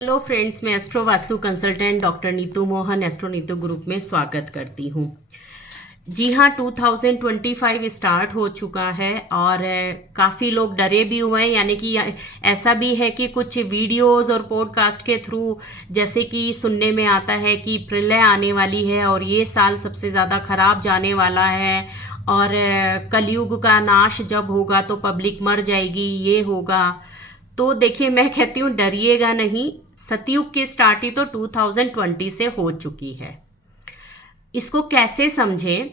Hello friends, मैं astro vastu consultant doctor Neetu Mohan astro Neetu group में स्वागत करती हूँ। जी हाँ, 2025 स्टार्ट हो चुका है और काफ़ी लोग डरे भी हुए हैं। यानी कि ऐसा भी है कि कुछ वीडियोस और पॉडकास्ट के थ्रू जैसे कि सुनने में आता है कि प्रलय आने वाली है और ये साल सबसे ज़्यादा खराब जाने वाला है और कलयुग का नाश जब होगा तो पब्लिक मर जाएगी, ये होगा। तो देखिए, मैं कहती हूँ डरिएगा नहीं। सतयुग की स्टार्ट ही तो 2020 से हो चुकी है। इसको कैसे समझें?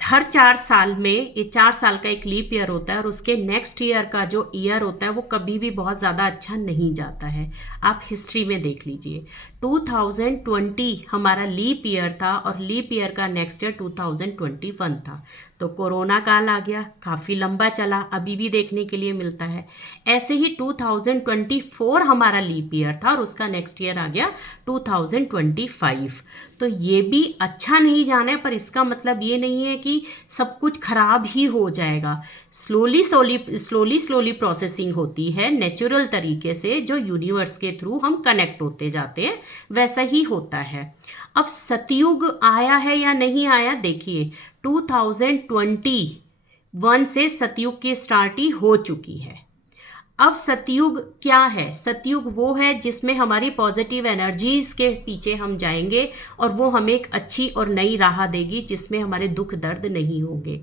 हर 4 साल में ये 4 साल का एक लीप ईयर होता है और उसके नेक्स्ट ईयर का जो ईयर होता है वो कभी भी बहुत ज़्यादा अच्छा नहीं जाता है। आप हिस्ट्री में देख लीजिए, 2020 हमारा लीप ईयर था और लीप ईयर का नेक्स्ट ईयर 2021 था। तो कोरोना काल आ गया, काफ़ी लंबा चला, अभी भी देखने के लिए मिलता है। ऐसे ही 2024 हमारा लीप ईयर था और उसका नेक्स्ट ईयर आ गया 2025। तो ये भी अच्छा नहीं जाना है, पर इसका मतलब ये नहीं है कि सब कुछ खराब ही हो जाएगा। स्लोली प्रोसेसिंग होती है नेचुरल तरीके से, जो यूनिवर्स के थ्रू हम कनेक्ट होते जाते हैं, वैसा ही होता है। अब सतयुग आया है या नहीं आया, देखिए 2021 से सतयुग की स्टार्ट ही हो चुकी है। अब सतयुग क्या है? सतयुग वो है जिसमें हमारी पॉजिटिव एनर्जीज के पीछे हम जाएंगे और वो हमें एक अच्छी और नई राह देगी जिसमें हमारे दुख दर्द नहीं होंगे।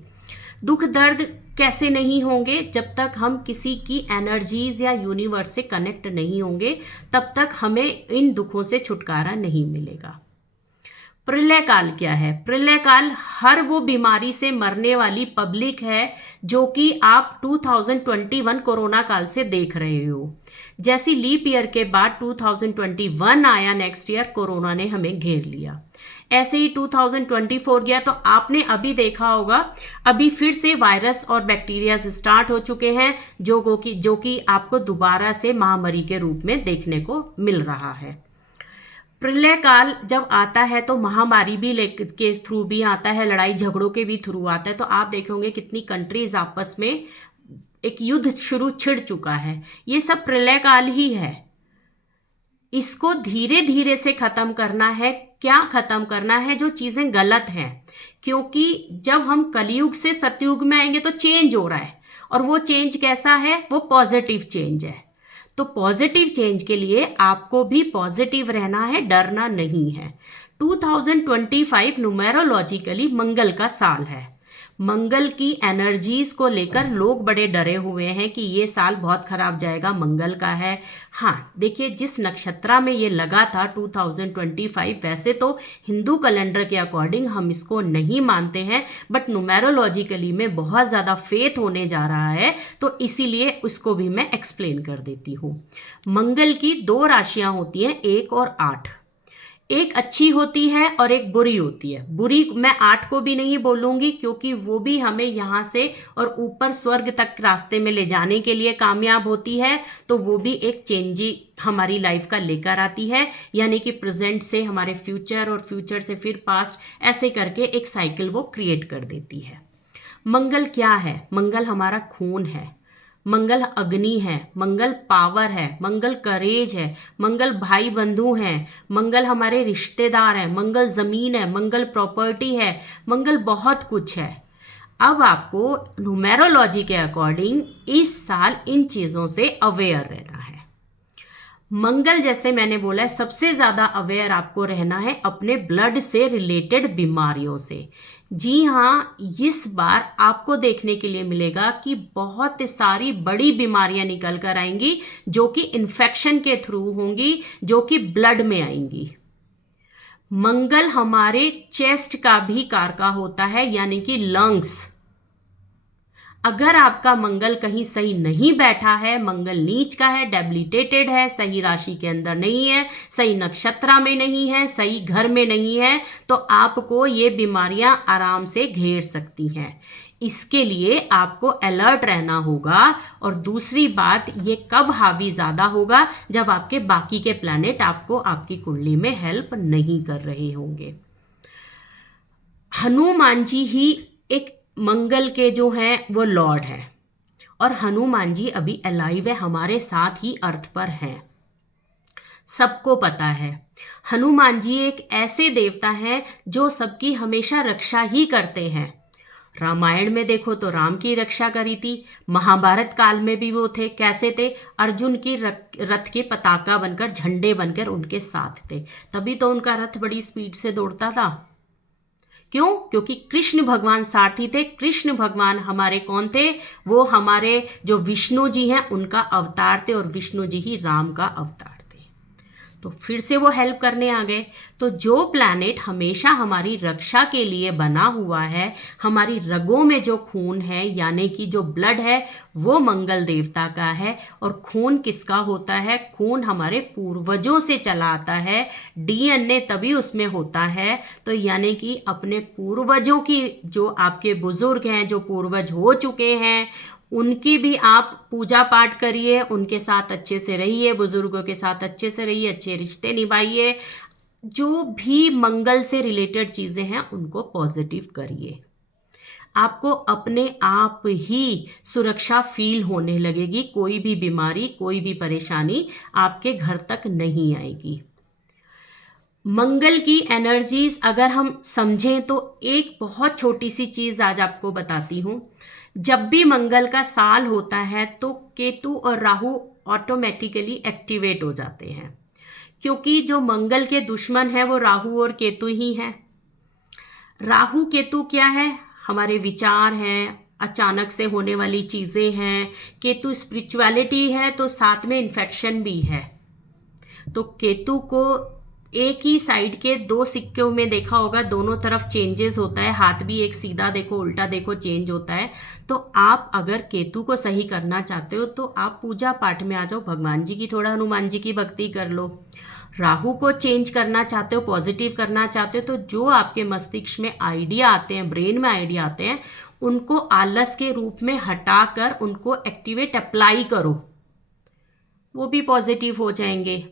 दुख दर्द कैसे नहीं होंगे? जब तक हम किसी की एनर्जीज या यूनिवर्स से कनेक्ट नहीं होंगे तब तक हमें इन दुखों से छुटकारा नहीं मिलेगा। प्रलय काल क्या है? प्रलय काल हर वो बीमारी से मरने वाली पब्लिक है जो कि आप 2021 कोरोना काल से देख रहे हो। जैसी लीप ईयर के बाद 2021 आया, नेक्स्ट ईयर कोरोना ने हमें घेर लिया। ऐसे ही 2024 गया तो आपने अभी देखा होगा, अभी फिर से वायरस और बैक्टीरिया स्टार्ट हो चुके हैं जो कि आपको दोबारा से महामारी के रूप में देखने को मिल रहा है। प्रलय काल जब आता है तो महामारी भी के थ्रू भी आता है, लड़ाई झगड़ों के भी थ्रू आता है। तो आप देखेंगे कितनी कंट्रीज आपस में एक युद्ध छिड़ चुका है। ये सब प्रलय काल ही है। इसको धीरे धीरे से खत्म करना है। क्या खत्म करना है? जो चीजें गलत हैं। क्योंकि जब हम कलयुग से सतयुग में आएंगे तो चेंज हो रहा है, और वो चेंज कैसा है? वो पॉजिटिव चेंज है। तो पॉजिटिव चेंज के लिए आपको भी पॉजिटिव रहना है, डरना नहीं है। 2025 न्यूमेरोलॉजिकली मंगल का साल है। मंगल की एनर्जीज को लेकर लोग बड़े डरे हुए हैं कि ये साल बहुत खराब जाएगा, मंगल का है। हाँ, देखिए, जिस नक्षत्र में ये लगा था 2025, वैसे तो हिंदू कैलेंडर के अकॉर्डिंग हम इसको नहीं मानते हैं, बट न्यूमेरोलॉजिकली में बहुत ज़्यादा फेथ होने जा रहा है, तो इसीलिए उसको भी मैं एक्सप्लेन कर देती हूँ। मंगल की 2 राशियां होती हैं, 1 और 8। एक अच्छी होती है और एक बुरी होती है। बुरी मैं 8 को भी नहीं बोलूंगी, क्योंकि वो भी हमें यहाँ से और ऊपर स्वर्ग तक रास्ते में ले जाने के लिए कामयाब होती है। तो वो भी एक चेंजी हमारी लाइफ का लेकर आती है, यानी कि प्रेजेंट से हमारे फ्यूचर और फ्यूचर से फिर पास्ट, ऐसे करके एक साइकिल वो क्रिएट कर देती है। मंगल क्या है? मंगल हमारा खून है, मंगल अग्नि है, मंगल पावर है, मंगल करेज है, मंगल भाई बंधु हैं, मंगल हमारे रिश्तेदार हैं, मंगल जमीन है, मंगल प्रॉपर्टी है, मंगल बहुत कुछ है। अब आपको न्यूमेरोलॉजी के अकॉर्डिंग इस साल इन चीज़ों से अवेयर रहना है। मंगल, जैसे मैंने बोला है, सबसे ज़्यादा अवेयर आपको रहना है अपने ब्लड से रिलेटेड बीमारियों से। जी हाँ, इस बार आपको देखने के लिए मिलेगा कि बहुत सारी बड़ी बीमारियां निकल कर आएंगी जो कि इन्फेक्शन के थ्रू होंगी, जो कि ब्लड में आएंगी। मंगल हमारे चेस्ट का भी कारका होता है, यानी कि लंग्स। अगर आपका मंगल कहीं सही नहीं बैठा है, मंगल नीच का है, डेबिलिटेटेड है, सही राशि के अंदर नहीं है, सही नक्षत्र में नहीं है, सही घर में नहीं है, तो आपको ये बीमारियां आराम से घेर सकती हैं। इसके लिए आपको अलर्ट रहना होगा। और दूसरी बात, ये कब हावी ज़्यादा होगा? जब आपके बाकी के प्लैनेट आपको आपकी कुंडली में हेल्प नहीं कर रहे होंगे। हनुमान जी ही एक मंगल के जो हैं वो लॉर्ड हैं, और हनुमान जी अभी अलाइव है, हमारे साथ ही अर्थ पर हैं। सबको पता है। हनुमान जी एक ऐसे देवता हैं जो सबकी हमेशा रक्षा ही करते हैं। रामायण में देखो तो राम की रक्षा करी थी, महाभारत काल में भी वो थे, कैसे थे, अर्जुन की रथ के पताका बनकर, झंडे बनकर उनके साथ थे, तभी तो उनका रथ बड़ी स्पीड से दौड़ता था। क्यों? क्योंकि कृष्ण भगवान सारथी थे। कृष्ण भगवान हमारे कौन थे? वो हमारे जो विष्णु जी हैं उनका अवतार थे, और विष्णु जी ही राम का अवतार थे। तो फिर से वो हेल्प करने आ गए। तो जो प्लैनेट हमेशा हमारी रक्षा के लिए बना हुआ है, हमारी रगों में जो खून है यानी कि जो ब्लड है, वो मंगल देवता का है। और खून किसका होता है? खून हमारे पूर्वजों से चला आता है, डीएनए तभी उसमें होता है। तो यानी कि अपने पूर्वजों की, जो आपके बुजुर्ग हैं, जो पूर्वज हो चुके हैं, उनकी भी आप पूजा पाठ करिए, उनके साथ अच्छे से रहिए, बुजुर्गों के साथ अच्छे से रहिए, अच्छे रिश्ते निभाइए, जो भी मंगल से रिलेटेड चीज़ें हैं उनको पॉजिटिव करिए। आपको अपने आप ही सुरक्षा फील होने लगेगी। कोई भी बीमारी, कोई भी परेशानी आपके घर तक नहीं आएगी। मंगल की एनर्जीज अगर हम समझें तो एक बहुत छोटी सी चीज़ आज आपको बताती हूँ। जब भी मंगल का साल होता है तो केतु और राहु ऑटोमेटिकली एक्टिवेट हो जाते हैं, क्योंकि जो मंगल के दुश्मन है वो राहु और केतु ही हैं। राहु केतु क्या है? हमारे विचार हैं, अचानक से होने वाली चीज़ें हैं। केतु स्पिरिचुअलिटी है, तो साथ में इन्फेक्शन भी है। तो केतु को एक ही साइड के दो सिक्कों में देखा होगा, दोनों तरफ चेंजेस होता है, हाथ भी एक सीधा देखो उल्टा देखो चेंज होता है। तो आप अगर केतु को सही करना चाहते हो तो आप पूजा पाठ में आ जाओ, भगवान जी की, थोड़ा हनुमान जी की भक्ति कर लो। राहु को चेंज करना चाहते हो, पॉजिटिव करना चाहते हो, तो जो आपके मस्तिष्क में आइडिया आते हैं, ब्रेन में आइडिया आते हैं, उनको आलस के रूप में हटाकर उनको एक्टिवेट अप्लाई करो, वो भी पॉजिटिव हो जाएंगे।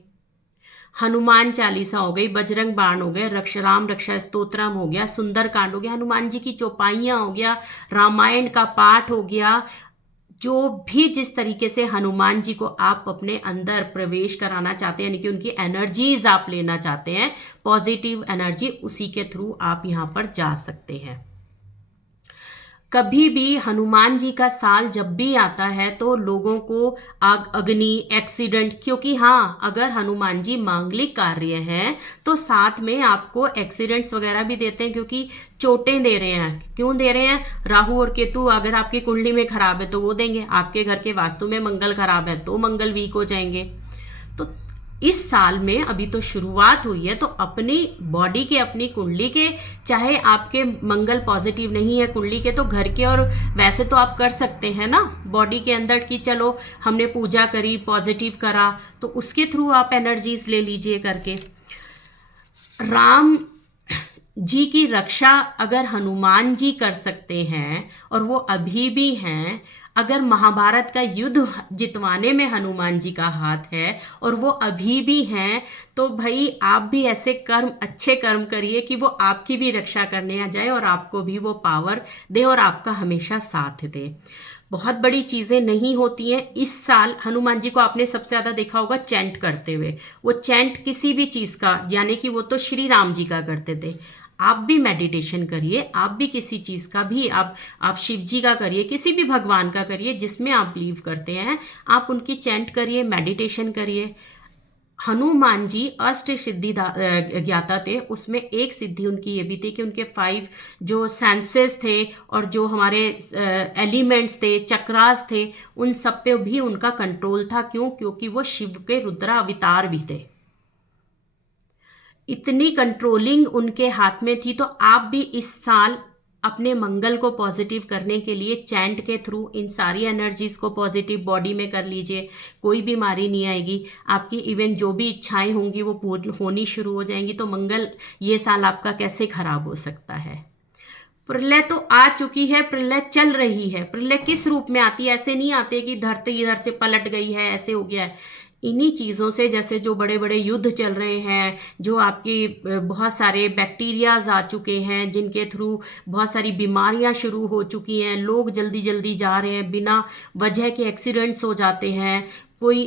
हनुमान चालीसा हो गई, बजरंग बाण हो गए, राम रक्षा स्तोत्रम हो गया, सुंदर कांड हो गया, हनुमान जी की चौपाइयाँ हो गया, रामायण का पाठ हो गया। जो भी जिस तरीके से हनुमान जी को आप अपने अंदर प्रवेश कराना चाहते हैं, यानी कि उनकी एनर्जीज आप लेना चाहते हैं, पॉजिटिव एनर्जी, उसी के थ्रू आप यहाँ पर जा सकते हैं। कभी भी हनुमान जी का साल जब भी आता है तो लोगों को आग, अग्नि, एक्सीडेंट, क्योंकि हाँ, अगर हनुमान जी मांगलिक कार्य हैं तो साथ में आपको एक्सीडेंट्स वगैरह भी देते हैं, क्योंकि चोटें दे रहे हैं। क्यों दे रहे हैं? राहु और केतु अगर आपकी कुंडली में खराब है तो वो देंगे, आपके घर के वास्तु में मंगल खराब है तो मंगल वीक हो जाएंगे। तो इस साल में अभी तो शुरुआत हुई है, तो अपनी बॉडी के, अपनी कुंडली के, चाहे आपके मंगल पॉजिटिव नहीं है कुंडली के तो घर के, और वैसे तो आप कर सकते हैं ना बॉडी के अंदर की, चलो हमने पूजा करी, पॉजिटिव करा, तो उसके थ्रू आप एनर्जीज ले लीजिए करके। राम जी की रक्षा अगर हनुमान जी कर सकते हैं, और वो अभी भी हैं, अगर महाभारत का युद्ध जितवाने में हनुमान जी का हाथ है और वो अभी भी हैं, तो भाई आप भी ऐसे कर्म, अच्छे कर्म करिए कि वो आपकी भी रक्षा करने आ जाए और आपको भी वो पावर दे और आपका हमेशा साथ दे। बहुत बड़ी चीज़ें नहीं होती हैं। इस साल हनुमान जी को आपने सबसे ज़्यादा देखा होगा चैंट करते हुए। वो चैंट किसी भी चीज़ का, यानी कि वो तो श्री राम जी का करते थे। आप भी मेडिटेशन करिए, आप भी किसी चीज़ का भी, आप शिव जी का करिए, किसी भी भगवान का करिए जिसमें आप बिलीव करते हैं, आप उनकी चैंट करिए, मेडिटेशन करिए। हनुमान जी अष्ट सिद्धि ज्ञाता थे, उसमें एक सिद्धि उनकी ये भी थी कि उनके 5 जो सेंसेस थे और जो हमारे एलिमेंट्स थे, चक्रास थे, उन सब पे भी उनका कंट्रोल था। क्यों? क्योंकि वो शिव के रुद्र अवतार भी थे। इतनी कंट्रोलिंग उनके हाथ में थी। तो आप भी इस साल अपने मंगल को पॉजिटिव करने के लिए चैंट के थ्रू इन सारी एनर्जीज को पॉजिटिव बॉडी में कर लीजिए। कोई बीमारी नहीं आएगी आपकी, इवन जो भी इच्छाएं होंगी वो पूर्ण होनी शुरू हो जाएंगी। तो मंगल ये साल आपका कैसे खराब हो सकता है? प्रलय तो आ चुकी है, प्रलय चल रही है। प्रलय किस रूप में आती है? ऐसे नहीं आते कि धरती इधर से पलट गई है, ऐसे हो गया है। इन्हीं चीज़ों से, जैसे जो बड़े बड़े युद्ध चल रहे हैं, जो आपकी बहुत सारे बैक्टीरियाज आ चुके हैं, जिनके थ्रू बहुत सारी बीमारियां शुरू हो चुकी हैं, लोग जल्दी जल्दी जा रहे हैं, बिना वजह के एक्सीडेंट्स हो जाते हैं, कोई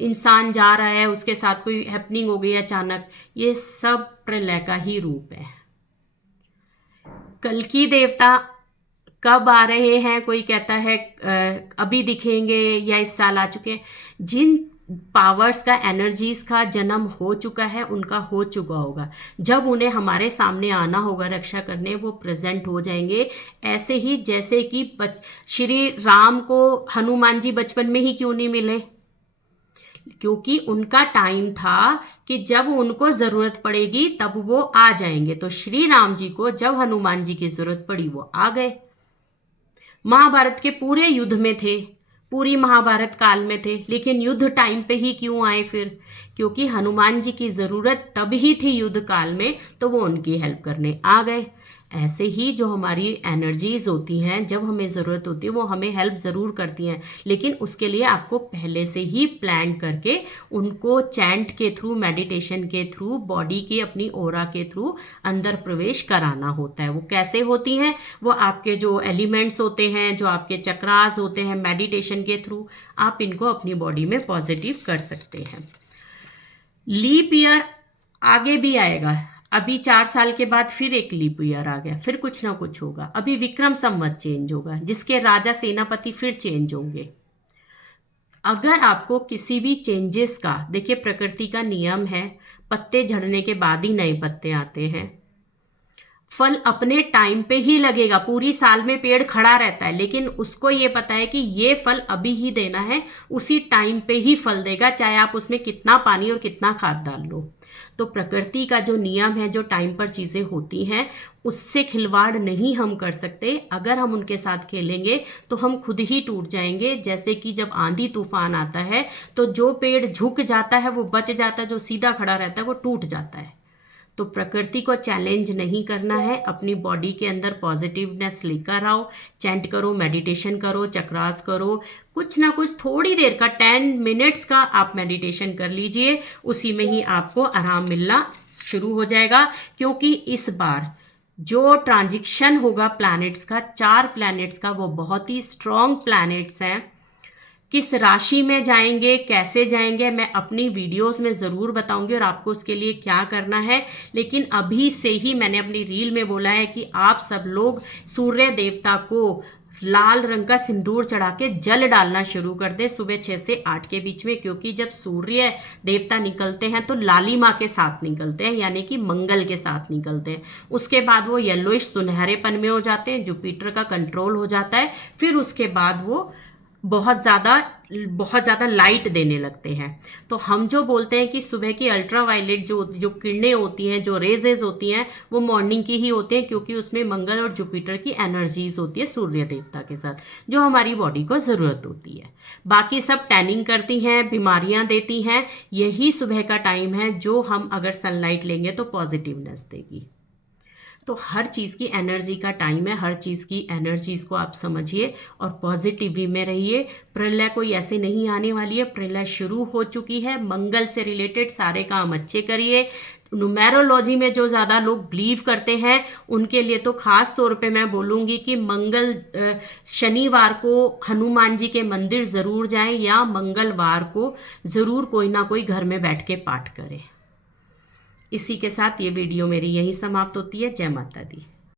इंसान जा रहा है, उसके साथ कोई हैपनिंग हो गई अचानक, ये सब प्रलय का ही रूप है। कल्कि देवता कब आ रहे हैं, कोई कहता है अभी दिखेंगे या इस साल आ चुके हैं। जिन पावर्स का, एनर्जीज का जन्म हो चुका है, उनका हो चुका होगा, जब उन्हें हमारे सामने आना होगा रक्षा करने, वो प्रेजेंट हो जाएंगे। ऐसे ही जैसे कि श्री राम को हनुमान जी बचपन में ही क्यों नहीं मिले, क्योंकि उनका टाइम था कि जब उनको जरूरत पड़ेगी तब वो आ जाएंगे। तो श्री राम जी को जब हनुमान जी की जरूरत पड़ी वो आ गए। महाभारत के पूरे युद्ध में थे, पूरी महाभारत काल में थे, लेकिन युद्ध टाइम पे ही क्यों आए फिर? क्योंकि हनुमान जी की ज़रूरत तब ही थी युद्ध काल में, तो वो उनकी हेल्प करने आ गए। ऐसे ही जो हमारी एनर्जीज होती हैं, जब हमें ज़रूरत होती है वो हमें हेल्प ज़रूर करती हैं, लेकिन उसके लिए आपको पहले से ही प्लान करके उनको चैंट के थ्रू, मेडिटेशन के थ्रू, बॉडी की अपनी ओरा के थ्रू अंदर प्रवेश कराना होता है। वो कैसे होती हैं? वो आपके जो एलिमेंट्स होते हैं, जो आपके चक्रास होते हैं, मेडिटेशन के थ्रू आप इनको अपनी बॉडी में पॉजिटिव कर सकते हैं। लीप ईयर आगे भी आएगा, अभी 4 साल के बाद फिर एक लीप ईयर आ गया, फिर कुछ ना कुछ होगा। अभी विक्रम संवत चेंज होगा, जिसके राजा सेनापति फिर चेंज होंगे। अगर आपको किसी भी चेंजेस का, देखिए प्रकृति का नियम है, पत्ते झड़ने के बाद ही नए पत्ते आते हैं। फल अपने टाइम पे ही लगेगा, पूरी साल में पेड़ खड़ा रहता है, लेकिन उसको ये पता है कि ये फल अभी ही देना है, उसी टाइम पे ही फल देगा, चाहे आप उसमें कितना पानी और कितना खाद डाल लो। तो प्रकृति का जो नियम है, जो टाइम पर चीज़ें होती हैं, उससे खिलवाड़ नहीं हम कर सकते। अगर हम उनके साथ खेलेंगे तो हम खुद ही टूट जाएंगे। जैसे कि जब आंधी तूफान आता है तो जो पेड़ झुक जाता है वो बच जाता है, जो सीधा खड़ा रहता है वो टूट जाता है। तो प्रकृति को चैलेंज नहीं करना है, अपनी बॉडी के अंदर पॉजिटिवनेस लेकर आओ, चैंट करो, मेडिटेशन करो, चक्रास करो, कुछ ना कुछ थोड़ी देर का 10 मिनट्स का आप मेडिटेशन कर लीजिए, उसी में ही आपको आराम मिलना शुरू हो जाएगा। क्योंकि इस बार जो ट्रांजिशन होगा प्लैनेट्स का, 4 प्लैनेट्स का, वो बहुत ही स्ट्रॉन्ग प्लैनेट्स हैं। किस राशि में जाएंगे, कैसे जाएंगे, मैं अपनी वीडियोस में ज़रूर बताऊंगी और आपको उसके लिए क्या करना है। लेकिन अभी से ही मैंने अपनी रील में बोला है कि आप सब लोग सूर्य देवता को लाल रंग का सिंदूर चढ़ा के जल डालना शुरू कर दें सुबह 6 से 8 के बीच में। क्योंकि जब सूर्य देवता निकलते हैं तो लालिमा के साथ निकलते हैं, यानी कि मंगल के साथ निकलते हैं। उसके बाद वो येलोइश सुनहरेपन में हो जाते हैं, जुपिटर का कंट्रोल हो जाता है। फिर उसके बाद वो बहुत ज़्यादा लाइट देने लगते हैं। तो हम जो बोलते हैं कि सुबह की अल्ट्रावायलेट जो किरणें होती हैं, जो रेजेज होती हैं, वो मॉर्निंग की ही होती हैं, क्योंकि उसमें मंगल और जुपिटर की एनर्जीज होती है सूर्य देवता के साथ, जो हमारी बॉडी को ज़रूरत होती है। बाकी सब टैनिंग करती हैं, बीमारियां देती हैं। यही सुबह का टाइम है जो हम अगर सनलाइट लेंगे तो पॉजिटिवनेस देगी। तो हर चीज़ की एनर्जी का टाइम है, हर चीज़ की एनर्जीज़ को आप समझिए और पॉजिटिव वे में रहिए। प्रलय कोई ऐसे नहीं आने वाली है, प्रलय शुरू हो चुकी है। मंगल से रिलेटेड सारे काम अच्छे करिए। न्यूमेरोलॉजी में जो ज़्यादा लोग बिलीव करते हैं उनके लिए तो ख़ास तौर पे मैं बोलूँगी कि शनिवार को हनुमान जी के मंदिर ज़रूर जाएं, या मंगलवार को ज़रूर कोई ना कोई घर में बैठ के पाठ करें। इसी के साथ ये वीडियो मेरी यहीं समाप्त होती है। जय माता दी।